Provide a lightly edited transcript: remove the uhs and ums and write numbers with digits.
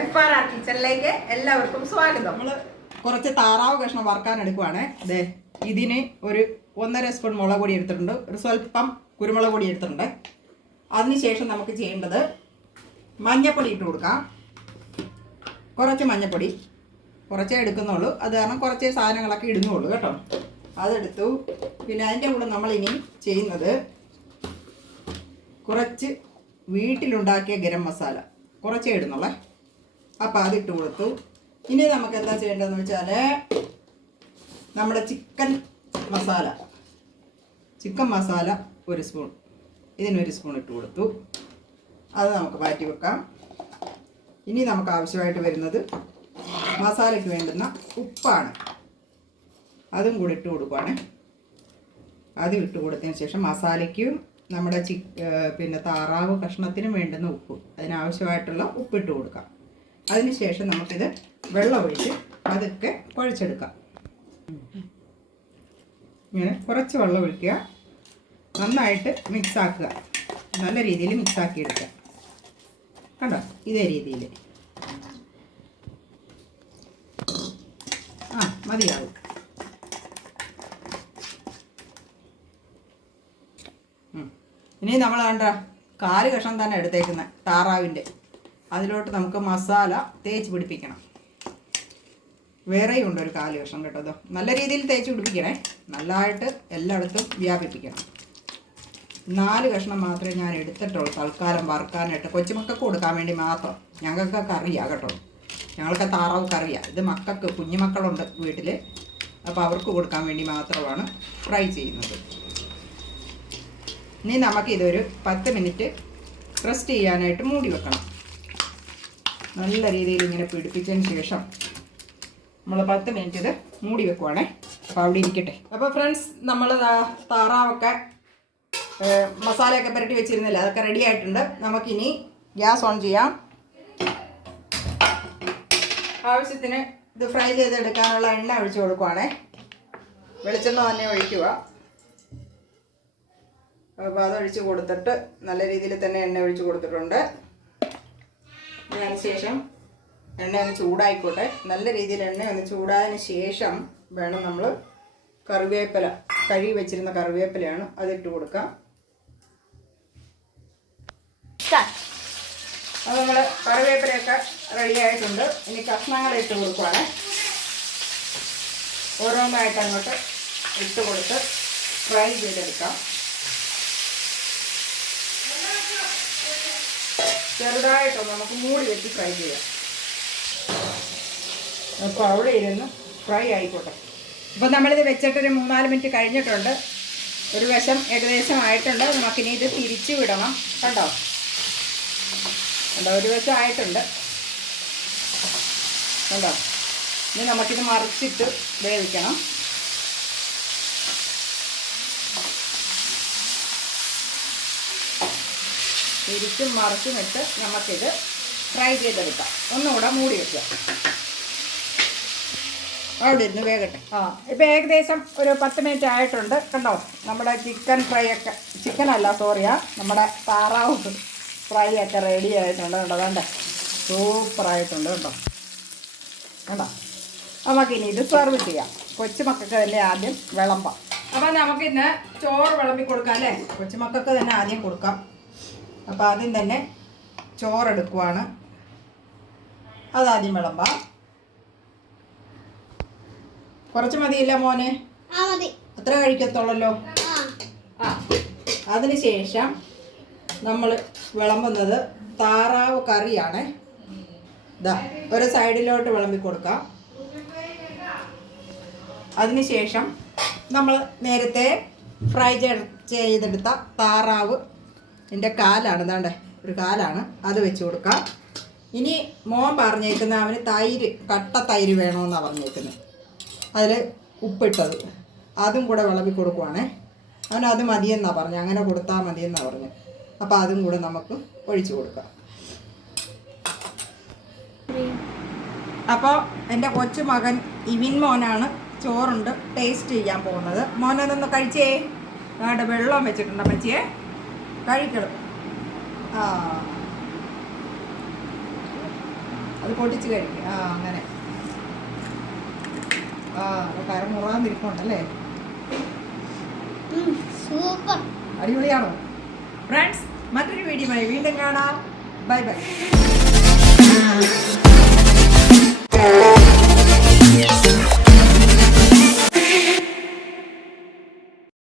FRR കിച്ചണിലേക്ക് എല്ലാവർക്കും സ്വാഗതം. നമ്മൾ കുറച്ച് താറാവ് കഷ്ണം വറുക്കാൻ എടുക്കുവാണ്. അതെ, ഇതിന് ഒരു 1.5 സ്പൂൺ മുളക് പൊടി എടുത്തിട്ടുണ്ട്, ഒരു സ്വല്പം കുരുമുളക് പൊടി എടുത്തിട്ടുണ്ട്. അതിനുശേഷം നമുക്ക് ചെയ്യേണ്ടത് മഞ്ഞൾപ്പൊടി ഇട്ട് കൊടുക്കാം. കുറച്ച് മഞ്ഞൾപ്പൊടി, കുറച്ചേ എടുക്കുന്നുള്ളൂ, അത് കാരണം കുറച്ച് സാധനങ്ങളൊക്കെ ഇടുന്നുള്ളൂ കേട്ടോ. അതെടുത്തു. പിന്നെ അതിൻ്റെ കൂടെ നമ്മളിനി ചെയ്യുന്നത് കുറച്ച് വീട്ടിലുണ്ടാക്കിയ ഗരം മസാല കുറച്ചേ ഇടുന്നുള്ളേ. അപ്പോൾ അതിട്ട് കൊടുത്തു. ഇനി നമുക്ക് എന്താ ചെയ്യേണ്ടതെന്ന് വെച്ചാൽ നമ്മുടെ ചിക്കൻ മസാല 1 സ്പൂൺ, ഇതിനൊരു സ്പൂൺ ഇട്ട് കൊടുത്തു. അത് നമുക്ക് മാറ്റി വെക്കാം. ഇനി നമുക്ക് ആവശ്യമായിട്ട് വരുന്നത് മസാലയ്ക്ക് വേണ്ടുന്ന ഉപ്പാണ്. അതും കൂടി ഇട്ട് കൊടുക്കുകയാണ്. അതും ഇട്ട് കൊടുത്തതിന് ശേഷം മസാലയ്ക്കും നമ്മുടെ പിന്നെ താറാവ് കഷ്ണത്തിനും വേണ്ടുന്ന ഉപ്പ്, അതിനാവശ്യമായിട്ടുള്ള ഉപ്പിട്ട് കൊടുക്കാം. അതിനുശേഷം നമുക്കിത് വെള്ളം ഒഴിച്ച് അതൊക്കെ കുഴച്ചെടുക്കാം. ഇങ്ങനെ കുറച്ച് വെള്ളം ഒഴിക്കുക, നന്നായിട്ട് മിക്സാക്കുക, നല്ല രീതിയിൽ മിക്സാക്കി എടുക്കുക. കണ്ടോ, ഇതേ രീതിയിൽ മതിയാവും. ഇനി നമ്മൾ കണ്ട 4 കഷ്ണം തന്നെ എടുത്തേക്കുന്നത് താറാവിൻ്റെ, അതിലോട്ട് നമുക്ക് മസാല തേച്ച് പിടിപ്പിക്കണം. വേറെയും ഉണ്ട് ഒരു 4 കഷ്ണം കേട്ടോ. നല്ല രീതിയിൽ തേച്ച് പിടിപ്പിക്കണേ, നല്ലതായിട്ട് എല്ലായിടത്തും വ്യാപിപ്പിക്കണം. 4 കഷ്ണം മാത്രമേ ഞാൻ എടുത്തിട്ടുള്ളൂ തൽക്കാലം വറുക്കാനായിട്ട്, കൊച്ചുമക്കൾക്ക് കൊടുക്കാൻ വേണ്ടി മാത്രം. ഞങ്ങൾക്കൊക്കെ അറിയാം കേട്ടോ, ഞങ്ങൾക്ക് താറാവ് കറിയാണ്. ഇത് മക്കൾക്ക്, കുഞ്ഞുമക്കളുണ്ട് വീട്ടിൽ, അപ്പോൾ അവർക്ക് കൊടുക്കാൻ വേണ്ടി മാത്രമാണ് ഫ്രൈ ചെയ്യുന്നത്. ഇനി നമുക്കിതൊരു 10 മിനിറ്റ് റെസ്റ്റ് ചെയ്യാനായിട്ട് മൂടി വെക്കണം. നല്ല രീതിയിൽ ഇങ്ങനെ പിടിപ്പിച്ചതിന് ശേഷം നമ്മൾ 10 മിനിറ്റ് ഇത് മൂടി വെക്കുവാണേ. അപ്പോൾ അവിടെ ഇരിക്കട്ടെ. അപ്പോൾ ഫ്രണ്ട്സ്, നമ്മൾ താറാവൊക്കെ മസാലയൊക്കെ പുരട്ടി വെച്ചിരുന്നില്ല, അതൊക്കെ റെഡി ആയിട്ടുണ്ട്. നമുക്കിനി ഗ്യാസ് ഓൺ ചെയ്യാം. ആവശ്യത്തിന് ഇത് ഫ്രൈ ചെയ്തെടുക്കാനുള്ള എണ്ണ ഒഴിച്ച് കൊടുക്കുവാണേ. വെളിച്ചെണ്ണ തന്നെ ഒഴിക്കുക. അപ്പോൾ അതൊഴിച്ച് കൊടുത്തിട്ട് നല്ല രീതിയിൽ തന്നെ എണ്ണ ഒഴിച്ച് കൊടുത്തിട്ടുണ്ട്. അതിനുശേഷം എണ്ണ ഒന്ന് ചൂടായിക്കോട്ടെ. നല്ല രീതിയിൽ എണ്ണ ഒന്ന് ചൂടായതിന് ശേഷം വേണം നമ്മൾ കറിവേപ്പില, കഴുകി വെച്ചിരുന്ന കറിവേപ്പിലയാണ്, അതിട്ട് കൊടുക്കാം. അപ്പോൾ നമ്മൾ കറിവേപ്പിലയൊക്കെ റെഡി ആയിട്ടുണ്ട്. ഇനി കഷ്ണങ്ങൾ ഇട്ട് കൊടുക്കുവാണ്. ഓരോന്നായിട്ട് അങ്ങോട്ട് ഇട്ട് കൊടുത്ത് ഫ്രൈ ചെയ്തെടുക്കാം. ചെറുതായിട്ടൊന്ന് നമുക്ക് മൂടി വെച്ച് ഫ്രൈ ചെയ്യാം. അപ്പോൾ അവിടെ ഇരുന്ന് ഫ്രൈ ആയിക്കോട്ടെ. അപ്പോൾ നമ്മളിത് വെച്ചിട്ടൊരു 3-4 മിനിറ്റ് കഴിഞ്ഞിട്ടുണ്ട്. ഒരു വശം ഏകദേശം ആയിട്ടുണ്ട്. നമുക്കിനി ഇത് തിരിച്ച് വിടണം. കണ്ടോ, ഒരു വശം ആയിട്ടുണ്ട്. കണ്ടോ, ഇനി നമുക്കിത് മറിച്ചിട്ട് വേവിക്കണം. തിരിച്ചും മറിച്ചും ഇട്ട് നമുക്കിത് ഫ്രൈ ചെയ്തെടുക്കാം. ഒന്നുകൂടെ മൂടി വെക്കുക. അവിടെ ഇരുന്ന് വേകട്ടെ. ഇപ്പോൾ ഏകദേശം ഒരു 10 മിനിറ്റ് ആയിട്ടുണ്ട്. കണ്ടോ, നമ്മുടെ ചിക്കൻ ഫ്രൈ ഒക്കെ, ചിക്കനല്ല സോറിയാ, നമ്മുടെ താറാവ് ഫ്രൈ ഒക്കെ റെഡി ആയിട്ടുണ്ട്. കണ്ടോ, വേണ്ടേ, സൂപ്പറായിട്ടുണ്ട് കേട്ടോ. കണ്ടോ, നമുക്കിനി ഇത് സെർവ് ചെയ്യാം. കൊച്ചുമക്കൾക്ക് തന്നെ ആദ്യം വിളമ്പാം. അപ്പം നമുക്കിന്ന് ചോറ് വിളമ്പി കൊടുക്കാം അല്ലേ. കൊച്ചുമക്കൾക്ക് തന്നെ ആദ്യം കൊടുക്കാം. അപ്പോൾ ആദ്യം തന്നെ ചോറെടുക്കുവാണ്, അതാദ്യം വിളമ്പാം. കുറച്ച് മതിയില്ല മോനെ, അത്ര കഴിക്കത്തുള്ളല്ലോ. അതിനുശേഷം നമ്മൾ വിളമ്പുന്നത് താറാവ് കറിയാണ്. ഇതാ ഒരു സൈഡിലോട്ട് വിളമ്പി കൊടുക്കാം. അതിനുശേഷം നമ്മൾ നേരത്തെ ഫ്രൈ ചെയ്തെടുത്ത താറാവ് എൻ്റെ കാലാണ്, ഇതാണ്ടേ ഒരു കാലാണ്, അത് വെച്ച് കൊടുക്കാം. ഇനി മോൻ പറഞ്ഞേക്കുന്നത് അവന് തൈര്, കട്ട തൈര് വേണമെന്നാണ് പറഞ്ഞേക്കുന്നത്, അതിൽ ഉപ്പിട്ടത്, അതും കൂടെ വിളമ്പി കൊടുക്കുവാണേ. അവനത് മതിയെന്നാണ് പറഞ്ഞത്, അങ്ങനെ കൊടുത്താൽ മതിയെന്നാണ് പറഞ്ഞത്. അപ്പോൾ അതും കൂടെ നമുക്ക് ഒഴിച്ചു കൊടുക്കാം. അപ്പോൾ എൻ്റെ കൊച്ചുമകൻ ഇവിൻ മോനാണ് ചോറുണ്ട് ടേസ്റ്റ് ചെയ്യാൻ പോകുന്നത്. മോനൊന്ന് കഴിച്ചേ. അവിടെ വെള്ളം വെച്ചിട്ടുണ്ട് അമ്മച്ചിയെ, കഴിക്കണം. അത് പൊട്ടിച്ച് കഴിക്കും. ആ അങ്ങനെ. ആ കരമുറാന്നിരിപ്പുണ്ടല്ലേ. സൂപ്പർ. അടിപൊളിയാണോ ഫ്രണ്ട്സ്? മറ്റൊരു വീഡിയോയുമായി വീണ്ടും കാണാം. Bye bye.